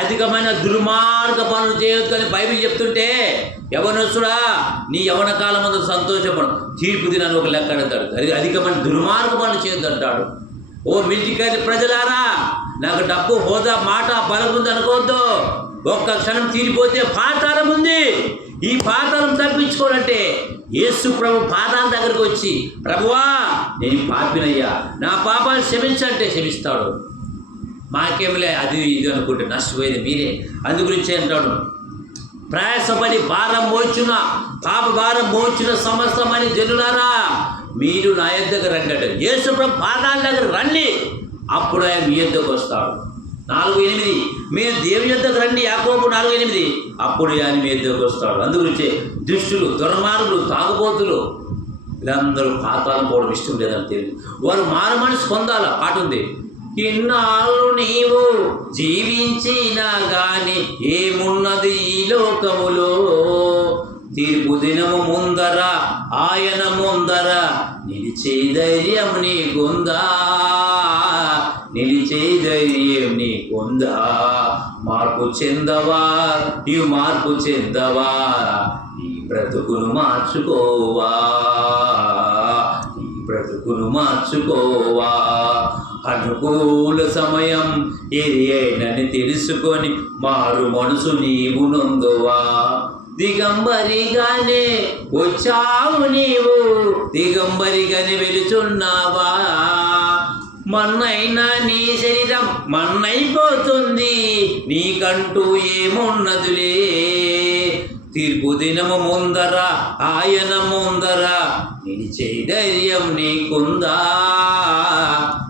అధికమైన దుర్మార్గ పనులు చేయొద్దు అని బైబిల్ చెప్తుంటే యవనస్తుడా నీ యవన కాలం అంతా సంతోషపడు, తీర్పు దినాన్ని ఒక లెక్క అంటాడు. అది అధికమైన దుర్మార్గ పనులు చేయొద్దు అంటాడు. ఓ మిల్టికాయలు ప్రజలారా, నాకు డబ్బు హోదా మాట బలం ఉంది అనుకోవద్దు. ఒక్క క్షణం తీరిపోతే పాతాళం ఉంది. ఈ పాతాళం తప్పించుకోవాలంటే యేసు ప్రభు పాదాల దగ్గరకు వచ్చి, ప్రభువా నేను పాపినయ్యా, నా పాపాలు క్షమించంటే క్షమిస్తాడు. మాకేమిలే అది ఇది అనుకుంటే నష్టపోయేది మీరే. అందు గురించి అంటాడు, ప్రయాసపడి భారం మోచున్న పాప భారం మోచున్న సమస్తమని జనులారా మీరు నా యొద్దకు రండి అంటే యేసు ప్రభు పాదాల దగ్గర రండి, అప్పుడు ఆయన మీ యొద్దకు వస్తాడు. 4:8 మీరు దేవుని యొద్దకు రండి, యాకోబు 4:8, అప్పుడు ఆయన మీ యొద్దకు వస్తాడు. అందుగురించి దుష్టులు, దుర్మార్గులు, తాగుబోతులు వీళ్ళందరూ పాతాళం పోవడం ఇష్టం లేదని తెలియదు. వారు మారు మనసు పొందాల. పాట ఉంది, ఇన్నాళ్ళు నీవు జీవించినా గాని ఏమున్నది ఈ లోకములో, తీర్పు దినము ముందర ఆయన ముందర నిలిచే ధైర్యం నీకుందా, నిలిచే ధైర్యం నీకుందా. మార్పు చెందవా, నీవు మార్పు చెందవా, ఈ బ్రతుకును మార్చుకోవా, ఈ బ్రతుకును మార్చుకోవా. అనుకూల సమయం ఏది అయినని తెలుసుకొని మారు మనసు నీవు నొందువా. దిగంబరిగానే వచ్చావు నీవు, దిగంబరిగానే వెలుచున్నావా. మన్నైనా నీ శరీరం మన్నైపోతుంది, నీకంటూ ఏమున్నదులే. తీర్పు దినము ముందర ఆయన ముందర నిలిచే ధైర్యం నీకుందా,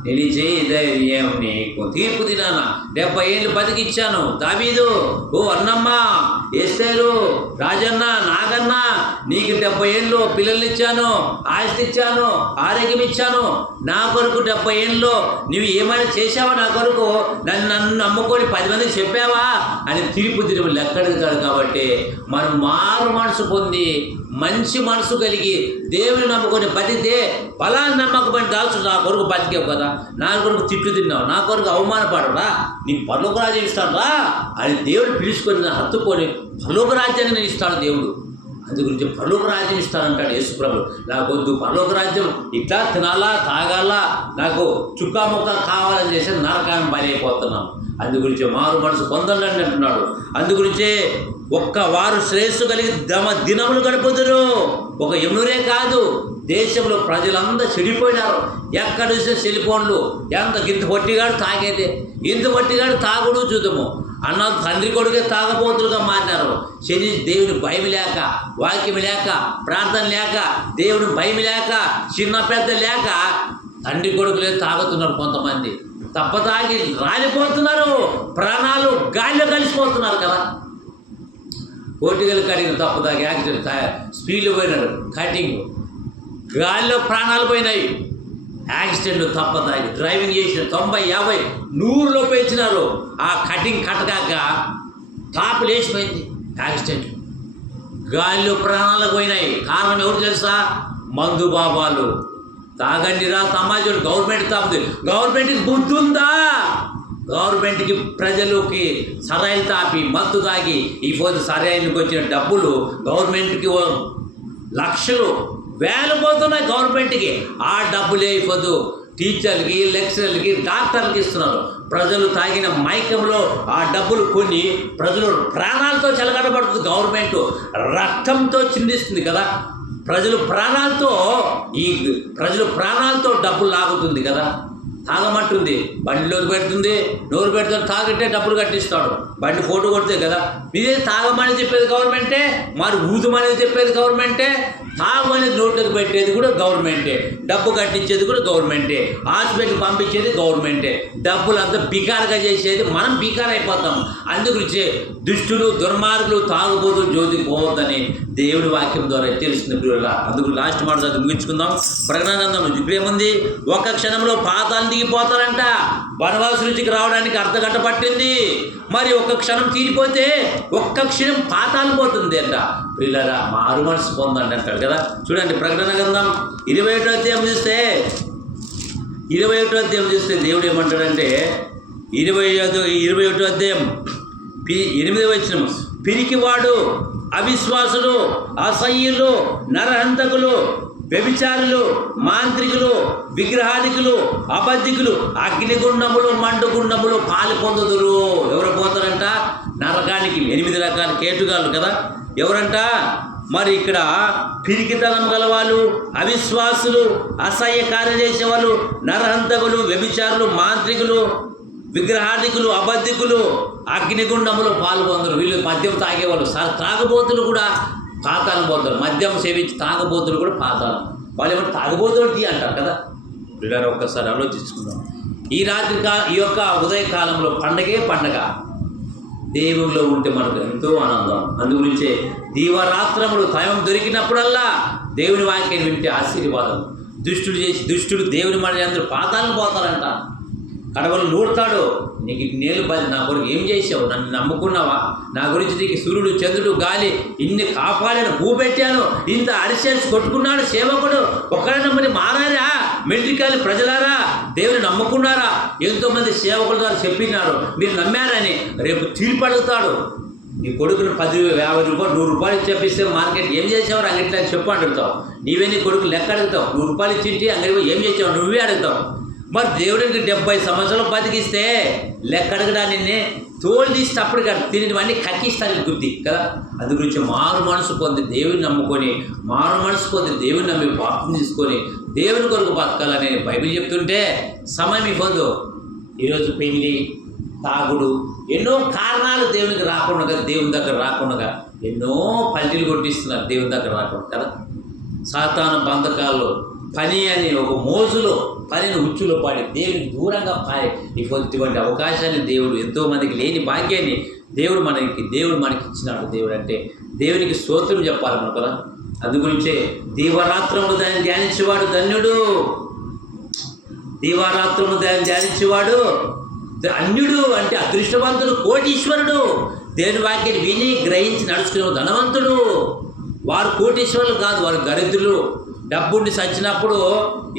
నిలిచే ధైర్యం నీకు. తీర్పు దినాన 70 ఏళ్ళు బతికిచ్చాను దావీదు, ఓ అన్నమ్మ, ఎస్తేరు, రాజన్న, నాగన్న, నీకు 70 ఏళ్ళు పిల్లల్ని ఇచ్చాను, ఆస్తి ఇచ్చాను, ఆరోగ్యం ఇచ్చాను. నా కొరకు 70 ఏళ్ళు నువ్వు ఏమైనా చేసావా, నా కొరకు నన్ను నమ్ముకొని 10 మందికి చెప్పావా అని తీర్పు దినం లెక్కడుగుతాడు. కాబట్టి మనం మారు మనసు పొంది మంచి మనసు కలిగి దేవుని నమ్ముకొని బతికితే ఫలాన్ని నమ్మకం దాల్చు. నా కొరకు బతికావు కదా, నా కొరకు తిట్లు తిన్నావు, నా కొరకు అవమానపడరా, నీ పరలోక రాజ్యం ఇస్తాను రా అని దేవుడు పిలుచుకొని హత్తుకొని పరలోక రాజ్యాన్ని నేను ఇస్తాను దేవుడు. అందు గురించి పరలోక రాజ్యం ఇస్తానంటాడు యేసుప్రభు. నాకొద్దు పరలోక రాజ్యం, ఇట్లా తినాలా తాగాలా, నాకు చుక్కా ముక్క కావాలని చేసి నరకాన్ని బలైపోతున్నాను. అందు గురించి మారు మనసు పొందండి అంటున్నాడు. అందు గురించే వారు శ్రేయస్సు కలిగి దినములు గడుపుదురు. ఒక యమునూరే కాదు, దేశంలో ప్రజలందరూ చెడిపోయినారు. ఎక్కడ చూసే సెల్ ఫోన్లు, ఇంత పొట్టిగాడు తాగేదే, ఇంత పొట్టిగాడు తాగుడు చూద్దాము అన్న తండ్రి కొడుకే తాగబోతులుగా మారినారు. దేవుని భయం లేక, వాక్యం లేక, ప్రార్థన లేక, దేవుని భయం లేక, చిన్న పెద్ద లేక తండ్రి కొడుకులే తాగుతున్నారు. కొంతమంది తప్పతాగి రాలిపోతున్నారు, ప్రాణాలు గాలిలో కలిసిపోతున్నారు కదా. కోటిగలు కడిగిన తప్పదాగి యాక్సిడెంట్, స్పీడ్లో పోయినాడు, కటింగ్, గాలిలో ప్రాణాలు పోయినాయి. యాక్సిడెంట్ తప్పదాగి డ్రైవింగ్ చేసిన 90, 50, 100లో పెంచినారు. ఆ కటింగ్ కట్టగాక టాప్ లేచిపోయింది యాక్సిడెంట్, గాలిలో ప్రాణాలు పోయినాయి. కారణం ఎవరు తెలుసా? మందు బాబాలు. తాగండిరా సమాజంలో గవర్నమెంట్ తాపుతుంది. గవర్నమెంట్కి బుద్ధి ఉందా? గవర్నమెంట్కి ప్రజలకి సరైన తాపి మత్తు తాగి ఈ పోతే సరైనకి వచ్చిన డబ్బులు గవర్నమెంట్కి లక్షలు వేలు పోతున్నాయి గవర్నమెంట్కి. ఆ డబ్బులే అయిపోదు టీచర్లకి, లెక్చరర్లకి, డాక్టర్లకి ఇస్తున్నారు. ప్రజలు తాగిన మైకంలో ఆ డబ్బులు కొన్ని ప్రజలు ప్రాణాలతో చెలగడబడుతుంది. గవర్నమెంట్ రక్తంతో చిందిస్తుంది కదా. ప్రజలు ప్రాణాలతో డబ్బులు లాగుతుంది కదా. తాగమంటుంది, బండిలోకి పెడుతుంది, నోరు పెడుతుంది, తాగితే డబ్బులు కట్టిస్తాడు. బండి ఫోటో కొడితే కదా. ఇదే తాగమని చెప్పేది గవర్నమెంటే, మరి ఊదుమనేది చెప్పేది గవర్నమెంటే, తాగు అనేది నోట్లోకి పెట్టేది కూడా గవర్నమెంటే, డబ్బు కట్టించేది కూడా గవర్నమెంటే, హాస్పిటల్కి పంపించేది గవర్నమెంటే. డబ్బులు అంతా బికారుగా చేసేది మనం బికారు అయిపోతాం. అందుగురించి దుష్టులు, దుర్మార్గులు, తాగుబోతులు జ్యోతికి పోవద్దని దేవుడి వాక్యం ద్వారా తెలిసిన ప్రియుల. అందుకు లాస్ట్ మాట చదివి ముగించుకుందాం. ప్రకటన గ్రంథం ఇప్పుడేముంది? ఒక్క క్షణంలో పాతాళం దిగిపోతారంట. వనవాస రుచికి రావడానికి అర్ధగంట పట్టింది. మరి ఒక్క క్షణం తీరిపోతే ఒక్క క్షణం పాతాళం పోతుంది అంట. ప్రియులారా మారు మనసు పొందండి అంటాడు కదా. చూడండి ప్రకటన గ్రంథం 21వ అధ్యాయం చూస్తే 21వ అధ్యాయం చూస్తే దేవుడు ఏమంటాడంటే 21వ అధ్యాయం 8వ వచనం, పిరికివాడు, అవిశ్వాసులు, అసహ్యులు, నరహంతకులు, వ్యభిచారులు, మాంత్రికులు, విగ్రహాదికులు, అబద్ధికులు అగ్నిగుండములు, మండుగుండములు పాలు పొందుదురు. ఎవరు పోతారంట? నరకానికి. 8 రకాల కేటుగాళ్ళు కదా. ఎవరంట? మరి ఇక్కడ పిరికితనం గలవాళ్ళు, అవిశ్వాసులు, అసహ్య కార్యం చేసేవాళ్ళు, నరహంతకులు, వ్యభిచారులు, మాంత్రికులు, విగ్రహాదికులు, అబద్ధికులు అగ్నిగుండములు పాల్గొందరు. వీళ్ళు మద్యం తాగేవాళ్ళు. త్రాగబోతులు కూడా పాతాళం పోతారు. మద్యం సేవించి తాగబోతులు కూడా పాతాళం. వాళ్ళు ఏమంటే తాగబోతులు తీ అంటారు కదా. వీళ్ళని ఒక్కసారి ఆలోచించుకుందాం. ఈ యొక్క ఉదయకాలంలో పండగ. దేవుల్లో ఉంటే మనకు ఎంతో ఆనందం. అందుగురించే దీవరాత్రములు టైం దొరికినప్పుడల్లా దేవుని వాక్యం వింటే ఆశీర్వాదం. దుష్టుడు దేవుని మాట అందరూ పాతాలను పోతారంట. కడవలు నూడతాడు. నీకు నేలు నా కొరకు ఏం చేసావు? నన్ను నమ్ముకున్నావా? నా గురించి నీకు సూర్యుడు, చంద్రుడు, గాలి ఇన్ని కాపాడాను, పెట్టాను, ఇంత అరిసేసి కొట్టుకున్నాడు సేవకుడు. ఒక్కడైనా మరి మారారా? మిలిటరీ ప్రజలారా, దేవుని నమ్ముకున్నారా? ఎంతోమంది సేవకుల ద్వారా చెప్పినారు, మీరు నమ్మారని. రేపు తీర్పు అడుగుతాడు. నీ కొడుకును 10, 50 రూపాయలు, 100 రూపాయలు చెప్పిస్తే మార్కెట్ ఏం చేసావు అంగడిలో చెప్పు అంటుతావు. నీవే నీ కొడుకు లెక్క అడుగుతావు. 100 రూపాయలు ఇచ్చింటి అంగడిలో ఏం చేసావు నువ్వే అడుగుతావు. మరి దేవుడికి 70 సంవత్సరాలు బతికిస్తే లెక్క అడగడా నిన్నే తోలు తీసి అప్పుడు తినేవన్నీ కక్కిస్తాను బుద్ధి కదా. అందు గురించి మారు మనసు పొంది దేవుని నమ్ముకొని, మారు మనసు పొంది దేవుని నమ్మి బాప్తిసం తీసుకొని దేవుని కొరకు బతకాలని బైబిల్ చెప్తుంటే సమయం ఇవ్వదు. ఈరోజు పెళ్ళి, తాగుడు, ఎన్నో కారణాలు దేవునికి రాకుండా, దేవుని దగ్గర రాకుండా ఎన్నో పల్టీలు కొట్టిస్తున్నారు దేవుని దగ్గర రాకుండా కదా. సాతాను బంధకాల్లో పని అని ఒక మోజులో పనిని ఉచ్చులో పాడి దేవునికి దూరంగా ఇటువంటి అవకాశాన్ని దేవుడు ఎంతోమందికి లేని భాగ్యాన్ని దేవుడు మనకి ఇచ్చినాడు. దేవుడు అంటే దేవునికి స్తోత్రం చెప్పాలి మనం కదా. అందుగురించే దీవారాత్రము దాన్ని ధ్యానించేవాడు ధన్యుడు. దీవారాత్రము దాన్ని ధ్యానించేవాడు అన్యుడు అంటే అదృష్టవంతుడు, కోటీశ్వరుడు. దేవుని వాక్యాన్ని విని గ్రహించి నడుచుకునే ధనవంతుడు. వారు కోటీశ్వరులు కాదు, వారు దరిద్రులు. డబ్బుండి చచ్చినప్పుడు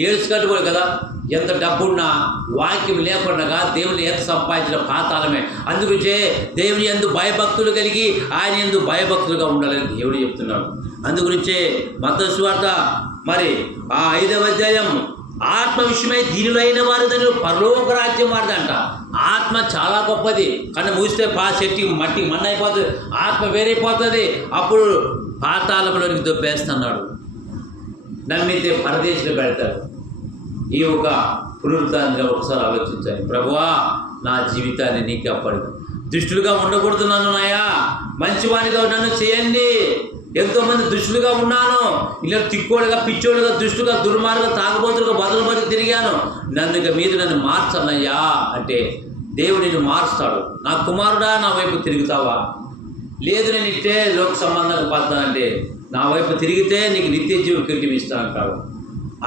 ఏడుచుకట్టుకోడు కదా. ఎంత డబ్బున్నా వాక్యం లేకుండా దేవుని ఎంత సంపాదించిన పాతాళమే. అందుగురించే దేవుని యందు భయభక్తులు కలిగి ఆయన యందు భయభక్తులుగా ఉండాలని దేవుడు చెప్తున్నాడు. అందుగురించే మత్తయి సువార్త మరి ఆ 5వ అధ్యాయం, ఆత్మ విషయమై దీనిలో అయిన వారు దాని పరలోక రాజ్యం వారిదంట. ఆత్మ చాలా గొప్పది. కన్నా మూస్తే చెట్టుకి మట్టి మన్న అయిపోతుంది, ఆత్మ వేరైపోతుంది. అప్పుడు పాతాళంలోనికి దొబ్బేస్తున్నాడు. నమ్మితే పరదేశంలో పెడతాడు. ఈ ఒక పునరుద్ధానంగా ఒకసారి ఆలోచించాలి. ప్రభువా, నా జీవితాన్ని నీకు అప్పడు. దుష్టులుగా ఉండకూడదు నన్ను నాయా, మంచివాడిగా నన్ను చేయండి. ఎంతోమంది దుష్టులుగా ఉన్నాను, ఇలా తిక్కోడుగా, పిచ్చోడుగా, దుష్టుగా, దుర్మార్గంగా, తాగబోతులుగా బదులు బతికి తిరిగాను. నన్ను మార్చనయ్యా అంటే దేవుడు నిన్ను మారుస్తాడు. నా కుమారుడా, నా వైపు తిరుగుతావా? లేదు, నేను ఇట్టే లోక సంబంధానికి పడతానంటే నా వైపు తిరిగితే నీకు నిత్య జీవం కిరీటం ఇస్తానంటాడు.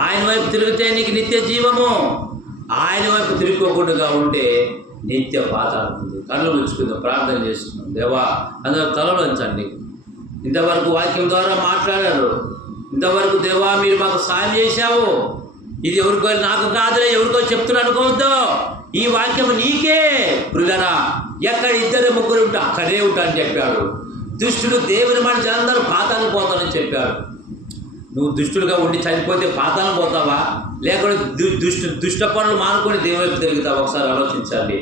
ఆయన వైపు తిరిగితే నీకు నిత్య జీవము. ఆయన వైపు తిరుగుకోకుండా ఉంటే నిత్య పాతాళం ఉంది. కళ్ళు ముచ్చుకుందాం, ప్రార్థన చేసుకుందాం. దేవా, అందరూ తలలో ఉంచండి. ఇంతవరకు వాక్యం ద్వారా మాట్లాడారు. ఇంతవరకు దేవా మీరు మాకు సాయం చేశావు. ఇది ఎవరికో నాకు కాదులే, ఎవరికో చెప్తున్నా అనుకోవద్దు. ఈ వాక్యం నీకే. ప్రియులారా, ఎక్కడ 2, 3 ఉంటా అక్కడే ఉంటా అని చెప్పాడు. దుష్టుడు దేవుని మాట అందరూ పాతాళం పోతానని చెప్పాడు. నువ్వు దుష్టులుగా ఉండి చనిపోతే పాతాళం పోతావా, లేకపోతే దుష్ట పనులు మానుకొని దేవుని వైపు తిరుగుతావా? ఒకసారి ఆలోచించాలి.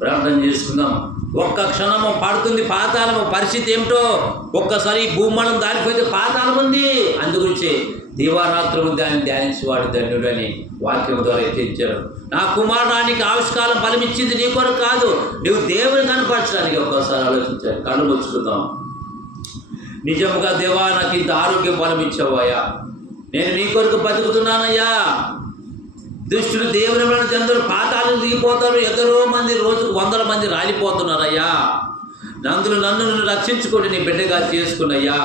ప్రార్థన చేసుకుందాం. ఒక్క క్షణము పడుతుంది పాతాళము. పరిస్థితి ఏమిటో ఒక్కసారి భూమండలం దాటిపోతే పాతాళం ఉంది. అందుగురించి దీవారాత్రము దాన్ని ధ్యానించేవాడు ధన్యుడు అని వాక్యం ద్వారా ఎత్తించారు. నా కుమారుడానికి ఆవిష్కారం ఫలమిచ్చింది నీ కొరకు కాదు, నువ్వు దేవుని కనపరచడానికి. ఒక్కసారి ఆలోచించాలి. కళ్ళు ముచ్చుకుందాం. నిజముగా దేవా, నాకు ఇంత ఆరోగ్యం బలం ఇచ్చావయ్యా, నేను నీ కొరకు బతుకుతున్నానయ్యా. దుష్టుడు దేవుని అందరూ పాతాళం దిగిపోతారు. ఎందరో మంది రోజుకు 100 మంది రాలిపోతున్నారయ్యా. నన్ను రక్షించుకోండి, నీ బిడ్డగా చేసుకున్నయ్యా.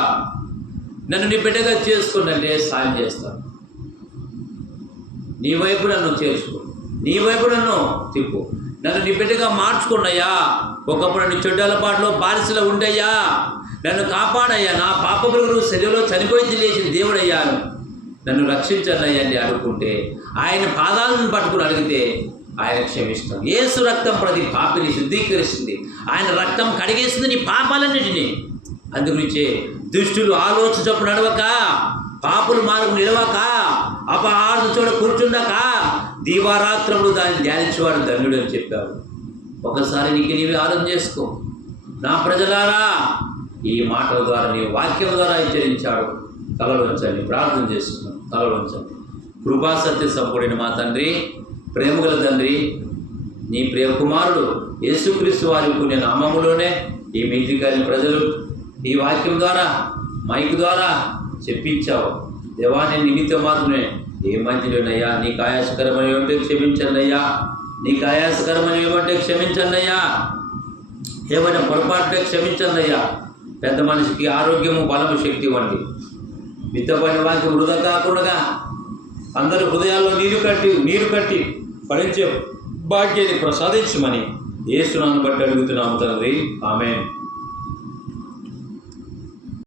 నన్ను నీ బిడ్డగా చేసుకున్నంటే సాయం చేస్తాను. నీ వైపు నన్ను చేసుకో, నీ వైపు నన్ను తిప్పు, నన్ను నీ బిడ్డగా మార్చుకున్నయ్యా. ఒకప్పుడు నన్ను చెడ్డల పాటలో బారిసలో ఉండయ్యా, నన్ను కాపాడయ్యా. నా పాపములు శరీరంలో చనిపోయి లేచిన దేవుడయ్యాను, నన్ను రక్షించండి అని అనుకుంటే, ఆయన పాదాలను పట్టుకుని అడిగితే ఆయన క్షమిస్తాం. యేసు రక్తం ప్రతి పాపిని శుద్ధీకరిస్తుంది. ఆయన రక్తం కడిగేస్తుంది నీ పాపాలన్నిటినీ. అందుగురించే దుష్టులు ఆలోచించప్పుడు నడవక, పాపులు మార్గం నిలవక, అపహారం చోట కూర్చుండక దీవారాత్రములు దాన్ని ధ్యానించేవాడు ధన్యుడు అని చెప్పావు. ఒకసారి నీకు నీవే ఆలోచన చేసుకో. నా ప్రజలారా, ఈ మాటల ద్వారా నీ వాక్యం ద్వారా హెచ్చరించాడు. తలలు వంచండి, ప్రార్థన చేస్తున్నాం. తలలు వంచండి. కృపా సత్య సంపూర్ణ మా తండ్రి, ప్రేమగల తండ్రి, నీ ప్రియ కుమారుడు యేసుక్రీస్తు వారి పుణ్య నామములోనే ఈ మీటింగ్ కలిగిన ప్రజలు ఈ వాక్యం ద్వారా మైక్ ద్వారా చెప్పించావు. దేవాన్ని నిమిత్తం మాత్రమే ఏ మంచిలోనయ్యా, నీకు ఆయాసకరమని ఏమంటే క్షమించండి అయ్యా, నీకు ఆయాసకరమని ఏమంటే క్షమించండి అయ్యా, ఏమైనా పొరపాటుగా క్షమించండి అయ్యా. పెద్ద మనిషికి ఆరోగ్యము, బలము, శక్తి ఇవ్వండి. మిత్తపడిన వాక్యం వృధా కాకుండా అందరి హృదయాల్లో నీరు కట్టి ఫలించే భాగ్యాన్ని ప్రసాదించమని యేసునామమును బట్టి అడుగుతున్నాము తండ్రి. ఆమేన్.